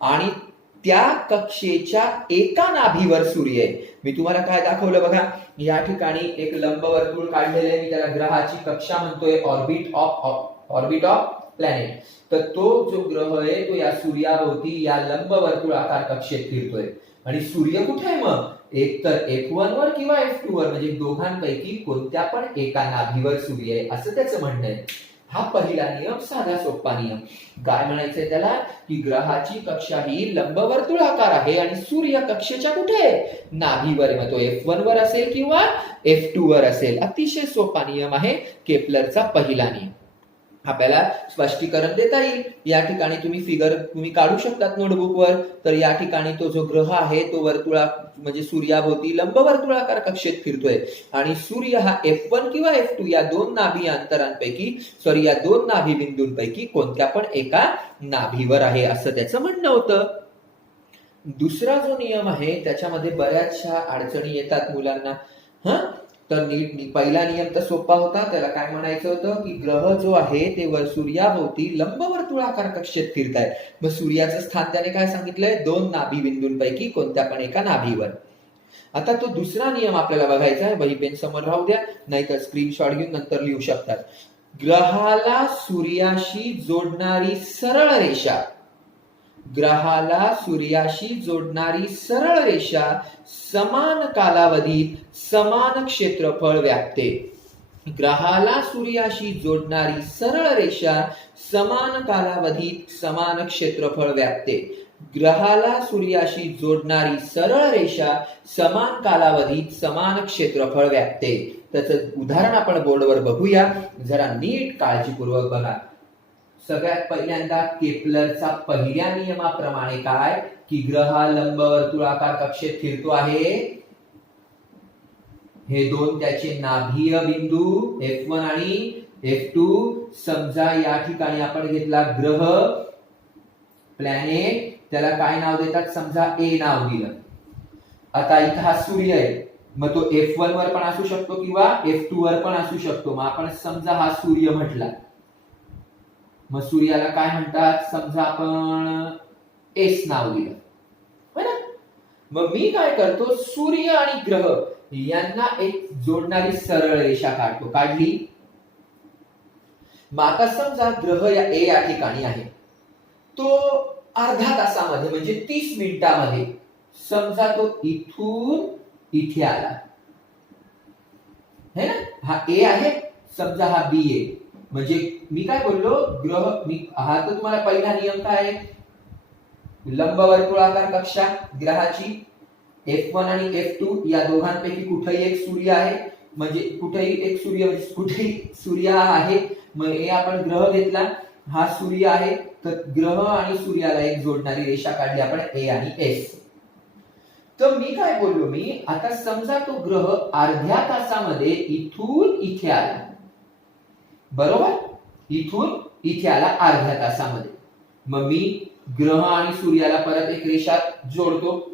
आणि त्या कक्षेच्या एका नाभीवर सूर्य आहे. मी तुम्हाला काय दाखवलं बघा, या ठिकाणी एक लंबवर्तुळ काढलेलं आहे, मी त्याला ग्रहाची कक्षा म्हणतोय, ऑर्बिट ऑफ प्लॅनेट. तर तो जो ग्रह आहे तो या सूर्याभोवती या लंबवर्तुळाकार कक्षेत फिरतोय. आणि सूर्य कुठे आहे मग? एक तर F1 वर किंवा F2 वर, म्हणजे दोघांपैकी कोणत्या पण एका नाभीवर सूर्य आहे असं त्याचं म्हणणं आहे. हा पहिला नियम, साधा सोपा नियम. काय म्हणायचंय त्याला की ग्रहाची कक्षा ही लंबवर्तुळाकार आहे आणि सूर्य कक्षेच्या कुठे आहे? नाभीवर आहे. मग तो F1 वर असेल किंवा F2 वर असेल. अतिशय सोपा नियम आहे, केपलरचा पहिला नियम. आपल्याला स्पष्टीकरण देता येईल. या ठिकाणी तुम्ही काढू शकतात नोटबुकवर. तर या ठिकाणी तो जो ग्रह आहे तो म्हणजे सूर्याभोवती लंबवर्तुळाकार कक्षेत फिरतोय आणि सूर्य हा F1 किंवा F2 या दोन नाभी बिंदूंपैकी कोणत्या पण एका नाभीवर आहे असं त्याचं म्हणणं होतं. दुसरा जो नियम आहे त्याच्यामध्ये बऱ्याचशा अडचणी येतात मुलांना. तर पहिला नियम तर सोपा होता, त्याला काय म्हणायचं होतं की ग्रह जो आहे ते सूर्याभोवती लंबवर्तुळाकार कक्षेत फिरतायत. मग सूर्याचं स्थान त्याने काय सांगितलंय? दोन नाभी बिंदूंपैकी कोणत्या पण एका नाभीवर. आता तो दुसरा नियम आपल्याला बघायचा आहे. वही पेन समोर राहू द्या, नाहीतर स्क्रीनशॉट घेऊन नंतर लिहू शकतात. ग्रहाला सूर्याशी जोडणारी सरळ रेषा समान कालावधीत समान क्षेत्रफळ व्यापते. ग्रहाला सूर्याशी जोडणारी सरळ रेषा समान कालावधीत समान क्षेत्रफळ व्यापते. ग्रहाला सूर्याशी जोडणारी सरळ रेषा समान कालावधीत समान क्षेत्रफळ व्यापते. त्याचं उदाहरण आपण बोर्डवर बघूया, जरा नीट काळजीपूर्वक बघा. सगळ्यात पहिल्यांदा केपलरचा पहिल्या नियमाप्रमाणे काय की ग्रह लंबवर्तुळाकार कक्षेत फिरतो आहे. हे दोन त्याचे नाभीय बिंदू F1 आणि F2. समजा या ठिकाणी आपण घेतला ग्रह, प्लॅनेट, त्याला काय नाव देतात? समजा A नाव दिलं. आता इथं हा सूर्य आहे, मग तो F1 वर पण असू शकतो किंवा F2 वर पण असू शकतो. मग आपण समजा हा सूर्य म्हटला, मग सूर्याला काय म्हणतात? समजा आपण S नाव दिलं. मग मी काय करतो, सूर्य आणि ग्रह यांना एक जोडणारी सरळ रेषा काढतो. काढली. मग आता समजा ग्रह या ठिकाणी आहे, तो अर्धा तासामध्ये म्हणजे 30 मिनिटांमध्ये समजा तो इथून इथे आला है ना. हा A आहे, समजा हा B आहे. म्हणजे मी काय बोललो, हा तर तुम्हाला पहिला नियम काय आहे? लंबवर्तुळाकार कक्षा ग्रहाची F1 आणि F2 या दोघांपैकी कुठेही एक सूर्य आहे. म्हणजे कुठेही सूर्य आहे. मग हे आपण ग्रह घेतला, हा सूर्य आहे, तर ग्रह आणि सूर्याला एक जोडणारी रेषा काढली आपण A आणि S. तर मी काय बोललो, आता समजा तो ग्रह अर्ध्या तासामध्ये इथून इथे आला. बरोबर, इथून इथे आला अर्ध्या तासामध्ये. मग मी ग्रह आणि सूर्याला परत एक रेषा जोडतो.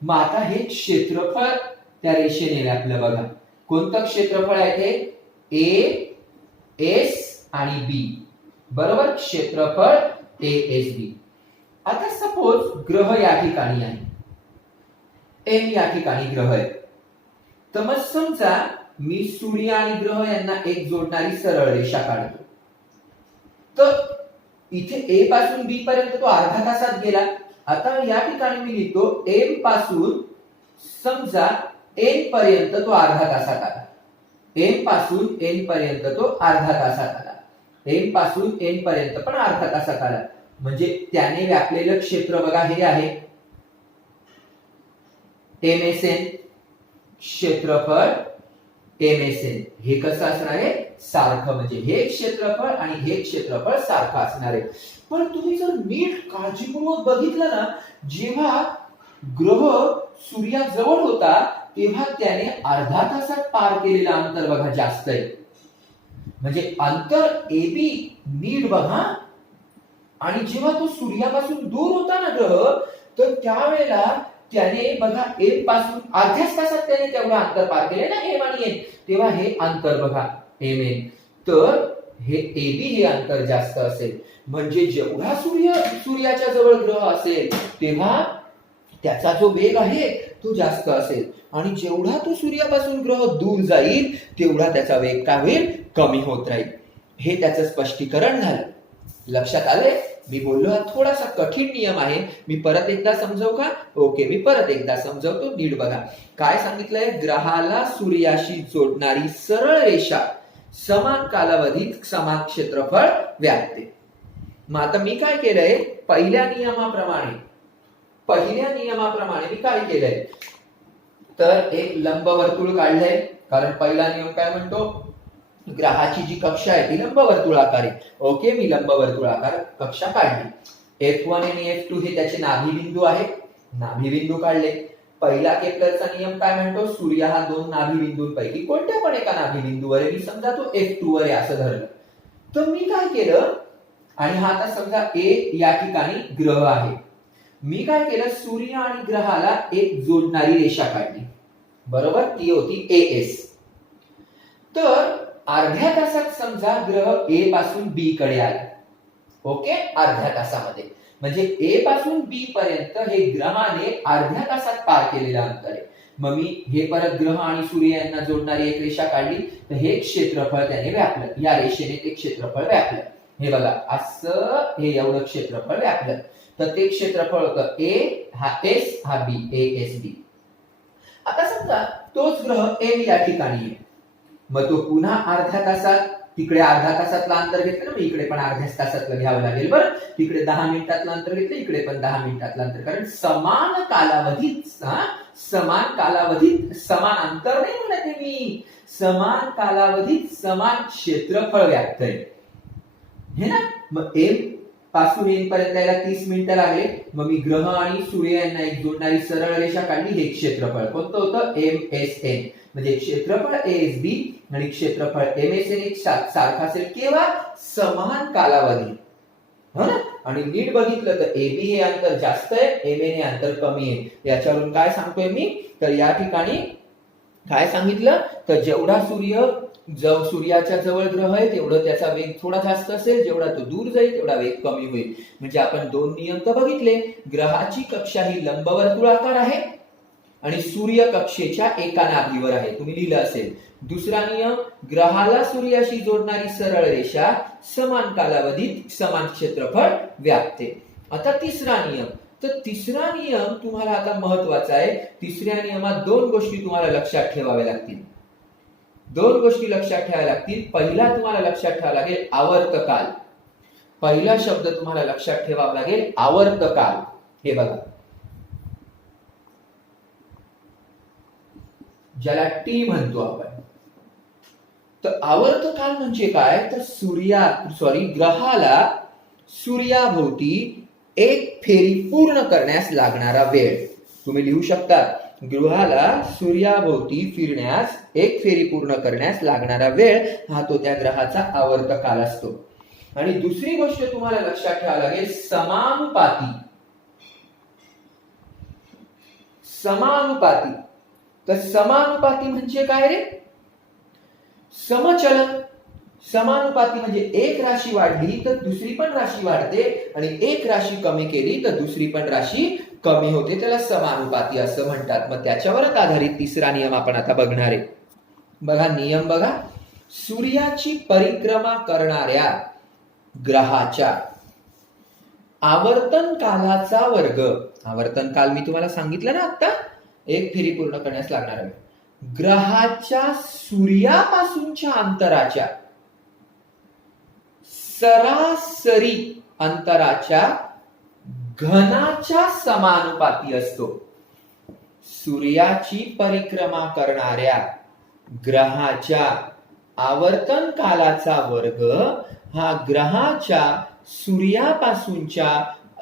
मग आता हे क्षेत्रफळ त्या रेषेने व्यापलं. बघा कोणतं क्षेत्रफळ आहे ते? A, S आणि B. बरोबर, क्षेत्रफळ ASB. आता सपोज ग्रह या ठिकाणी आहे, M या ठिकाणी ग्रह आहे. तर मग समजा मी सूर्य आणि ग्रह यांना एक जोडणारी सरळ रेषा काढतो. तर इथे A पासून B पर्यंत तो अर्धा तासात गेला. आता या ठिकाणी मी लिहितो M पासून समजा N पर्यंत तो अर्धा तासात आला. M पासून N पर्यंत तो अर्धा तासात आला. M पासून N पर्यंत पण अर्धा तासात आला. म्हणजे त्याने व्यापलेलं क्षेत्र बघा हे आहे MSN, क्षेत्रफळ MSN. हे कसं असणार आहे? सारखं. म्हणजे हे क्षेत्रफळ आणि हे क्षेत्रफळ सारखं असणार आहे. पण तुम्ही जर नीट काळजीपूर्वक बघितलं ना, जेव्हा ग्रह सूर्याजवळ होता तेव्हा त्याने अर्धा तासात पार केलेलं अंतर बघा जास्त आहे. म्हणजे अंतर AB नीट बघा. आणि जेव्हा तो सूर्यापासून दूर होता ना ग्रह, तर त्यावेळेला त्याने बघा M पासून अर्ध्याच तासात त्याने तेवढं अंतर पार केले ना M आणि N. तेव्हा हे अंतर बघा एम तर हे AB हे अंतर जास्त असेल. म्हणजे जेवढा सूर्याच्या जवळ ग्रह असेल तेव्हा त्याचा जो वेग आहे तो जास्त असेल आणि जेवढा तो सूर्यापासून ग्रह दूर जाईल तेवढा त्याचा वेग काय होईल, कमी होत राहील. हे त्याचं स्पष्टीकरण झालं. लक्षात आलंय? मी बोललो हा थोडासा कठीण नियम आहे. मी परत एकदा समजावू का? ओके, मी परत एकदा समजावतो, नीट बघा. काय सांगितलंय? ग्रहाला सूर्याशी जोडणारी सरळ रेषा समान कालावधीत समान क्षेत्रफळ व्यापते. मग आता मी काय केलंय, पहिल्या नियमाप्रमाणे मी काय केलंय तर एक लंबवर्तुळ काढलंय. कारण पहिला नियम काय म्हणतो, ग्रहाची जी कक्षा आहे ती लंबवर्तुळाकार आहे. ओके, मी लंबवर्तुळाकार कक्षा काढली. F1 आणि F2 हे त्याचे नाभिबिंदू आहेत. नाभिबिंदू काढले. पहिला केपलरचा नियम काय म्हणतो, सूर्य हा दोन नाभिबिंदूंपैकी कोणत्या पण एका नाभिबिंदूवर आहे. मी समजा तो F2 वर आहे असं धरलं. तर मी काय केलं, आणि हा आता समजा A या ठिकाणी ग्रह आहे. मी काय केलं, सूर्य आणि ग्रहाला एक जोडणारी रेषा काढली. बरोबर, ती होती AS. तर अर्ध्या तासात समजा ग्रह A पासून B कडे आला. ओके, अर्ध्या तासामध्ये. म्हणजे A पासून B पर्यंत हे ग्रहाने अर्ध्या तासात पार केलेलं अंतर आहे. मग मी हे परत ग्रह आणि सूर्य यांना जोडणारी एक रेषा काढली. तर हे क्षेत्रफळ त्याने व्यापलं. या रेषेने ते क्षेत्रफळ व्यापलं. हे बघा, असं हे एवढं क्षेत्रफळ व्यापलं. तर ते क्षेत्रफळ होतं A, हा S, हा B, ASB. आता समजा तोच ग्रह M या ठिकाणी आहे. मग तो पुन्हा अर्ध्या तासात, तिकडे अर्ध्या तासातलं अंतर घेतलं ना, मग इकडे पण अर्ध्या तासातलं घ्यावं लागेल. बरं, तिकडे 10 मिनिटातलं अंतर घेतलं, इकडे पण 10 मिनिटातलं अंतर. कारण समान कालावधीत समान अंतर नाही म्हणत आहे मी, समान कालावधीत समान क्षेत्रफळ व्याप्त आहे हे ना. मग M पासून N पर्यंत यायला 30 मिनिटं लागले. मग मी ग्रह आणि सूर्य यांना एक जोडणारी सरळ रेषा काढली. हे क्षेत्रफळ कोणतं होतं, MSN. म्हणजे क्षेत्रफळ ASB आणि क्षेत्रफळ MSN एक सारखा असेल केव्हा, समान कालावधी. हो ना. आणि नीट बघितलं तर AB हे अंतर जास्त आहे, MN हे अंतर कमी आहे. याच्यावरून काय सांगतोय मी, तर या ठिकाणी काय सांगितलं, तर जेवढा सूर्याच्या जवळ ग्रह आहे तेवढं त्याचा वेग थोडा जास्त असेल, जेवढा तो दूर जाईल तेवढा वेग कमी होईल. म्हणजे आपण दोन नियम तर बघितले. ग्रहाची कक्षा ही लंबवर्तुळाकार आहे आणि सूर्य कक्षेच्या एका नाभीवर आहे, तुम्ही लिहिलं असेल. दुसरा नियम, ग्रहाला सूर्याशी जोडणारी सरळ रेषा समान कालावधीत समान क्षेत्रफळ व्यापते. आता तिसरा नियम, तर तिसरा नियम तुम्हाला आता महत्वाचा आहे. तिसऱ्या नियमात दोन गोष्टी तुम्हाला लक्षात ठेवाव्या लागतील. पहिला तुम्हाला लक्षात ठेवावा लागेल आवर्तकाल. पहिला शब्द तुम्हाला लक्षात ठेवावा लागेल आवर्तकाल. हे बघा, ज्याला T म्हणतो आपण. तर आवर्तकाल म्हणजे काय, तर ग्रहाला सूर्याभोवती एक फेरी पूर्ण करण्यास लागणारा वेळ. तुम्ही लिहू शकता, ग्रहाला सूर्याभोवती फिरण्यास एक फेरी पूर्ण करण्यास लागणारा वेळ हा तो त्या ग्रहाचा आवर्तकाल असतो. आणि दुसरी गोष्ट तुम्हाला लक्षात ठेवावी लागेल समानुपाती. तर समानुपाती म्हणजे काय रे, समचलन. समानुपाती म्हणजे एक राशी वाढली तर दुसरी पण राशी वाढते आणि एक राशी कमी केली तर दुसरी पण राशी कमी होते, त्याला समानुपाती असं म्हणतात. मग त्याच्यावरच आधारित तिसरा नियम आपण आता बघणार आहे. बघा नियम बघा, सूर्याची परिक्रमा करणाऱ्या ग्रहाच्या आवर्तन कालाचा वर्ग. आवर्तन काल मी तुम्हाला सांगितलं ना आता, एक फेरी पूर्ण करण्यास लागणार आहे. ग्रहाच्या सूर्यापासूनच्या अंतराच्या सरासरी अंतराच्या घनाच्या समानुपाती असतो. सूर्याची परिक्रमा करणाऱ्या ग्रहाच्या आवर्तन कालाचा वर्ग हा ग्रहाच्या सूर्यापासूनच्या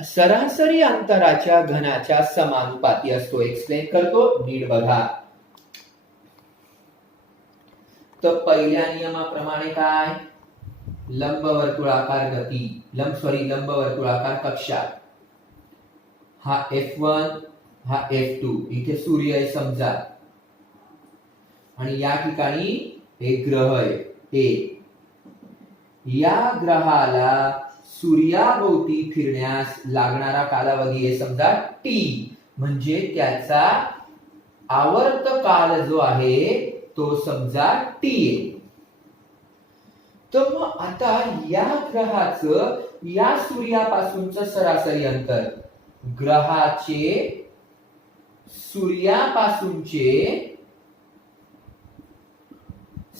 सरासरी अंतराच्या घनाच्या समानुपाती असतो. एक्सप्लेन करतो, नीट बघा. तर पहिल्या नियमाप्रमाणे काय, लंबवर्तुळाकार कक्षा. हा F1, हा F2. इथे सूर्य आहे समजा आणि या ठिकाणी एक ग्रह आहे. ए. या ग्रहाला सूर्याभोवती फिरण्यास लागणारा कालावधी आहे समजा टी, म्हणजे त्याचा आवर्त काल जो आहे तो समजा टी आहे. तर मग आता या ग्रहाचं या सूर्यापासूनचं सरासरी अंतर, ग्रहाचे सूर्यापासूनचे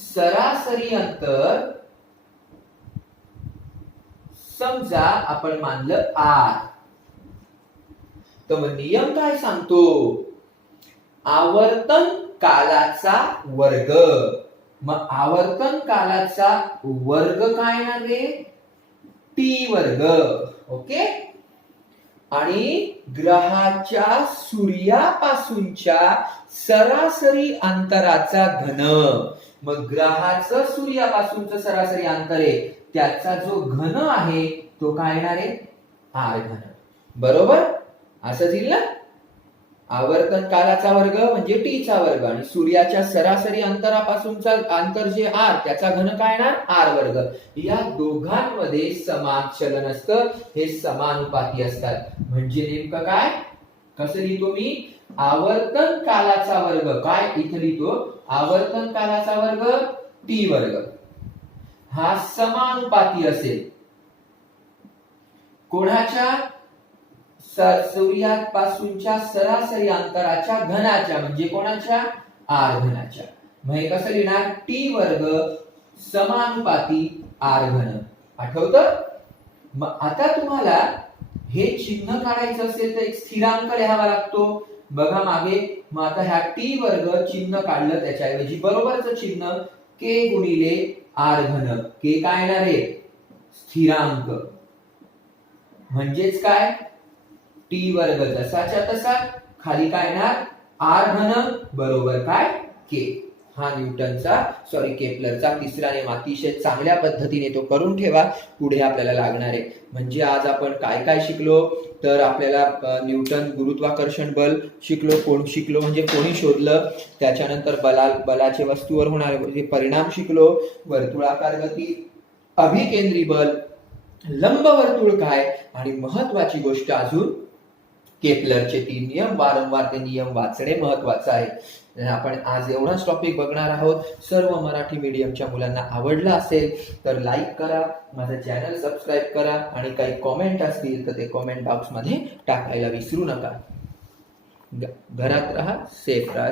सरासरी अंतर समजा आपण मानलं आर. तर मग नियम काय सांगतो, आवर्तन कालाचा वर्ग. मग आवर्तन कालाचा वर्ग काय येणार रे, टी वर्ग. ओके. आणि ग्रहाच्या सूर्यापासूनच्या सरासरी अंतराचा घन, मग ग्रहाचं सूर्यापासूनचं सरासरी अंतर आहे त्याचा जो घन आहे तो काय येणार आहे, आर घन. बरोबर, असं दिलं ना. आवर्तन कालाचा वर्ग म्हणजे टी चा वर्ग आणि सूर्याच्या सरासरी अंतरापासूनचा अंतर जे आर त्याचा घन काय येणार, आर वर्ग. या दोघांमध्ये समान चलन असतं, हे समानुपाती असतात. म्हणजे नेमकं काय, कसं लिहितो मी, आवर्तन कालाचा वर्ग काय इथे लिहितो, आवर्तन कालाचा वर्ग टी वर्ग हा समानुपाती असेल कोणाच्या, सूर्यापासूनच्या सरासरी अंतराच्या घनाच्या, म्हणजे कोणाच्या, आर घनाच्या. मग हे कसं लिहिणार, टी वर्ग समानुपाती आर घन. आठवतं. मग आता तुम्हाला हे चिन्ह काढायचं असेल तर एक स्थिरांक लिहावा लागतो. बघा मागे, मग आता ह्या टी वर्ग चिन्ह काढलं, त्याच्याऐवजी बरोबरच चिन्ह के गुणिले आर घन. के काय येणार आहे, स्थिरांक. म्हणजेच काय, टी वर्ग जसाच्या तसा, खाली काय येणार, आर घन बरोबर काय, के. हा न्यूटनचा केपलरचा तिसरा नियम. अतिशय चांगल्या पद्धतीने तो करून ठेवा, पुढे आपल्याला लागणार आहे. म्हणजे आज आपण काय काय शिकलो, तर आपल्याला न्यूटन गुरुत्वाकर्षण बल शिकलो, कोण शिकलो म्हणजे कोणी शोधलं, त्याच्यानंतर बलाचे वस्तूवर होणारे परिणाम शिकलो, वर्तुळाकार गती, अभिकेंद्री बल, लंबवर्तुळ काय, आणि महत्वाची गोष्ट अजून केपलरचे 3 नियम. वारंवार ते नियम वाचणे महत्वाचं आहे. आपण आज एवढाच टॉपिक बघणार आहोत. सर्व मराठी मीडियमच्या मुलांना आवडला असेल तर लाईक करा, माझं चॅनल सबस्क्राईब करा आणि काही कॉमेंट असतील तर ते कॉमेंट बॉक्स मध्ये टाकायला विसरू नका. घरात राहा, सेफ राहा.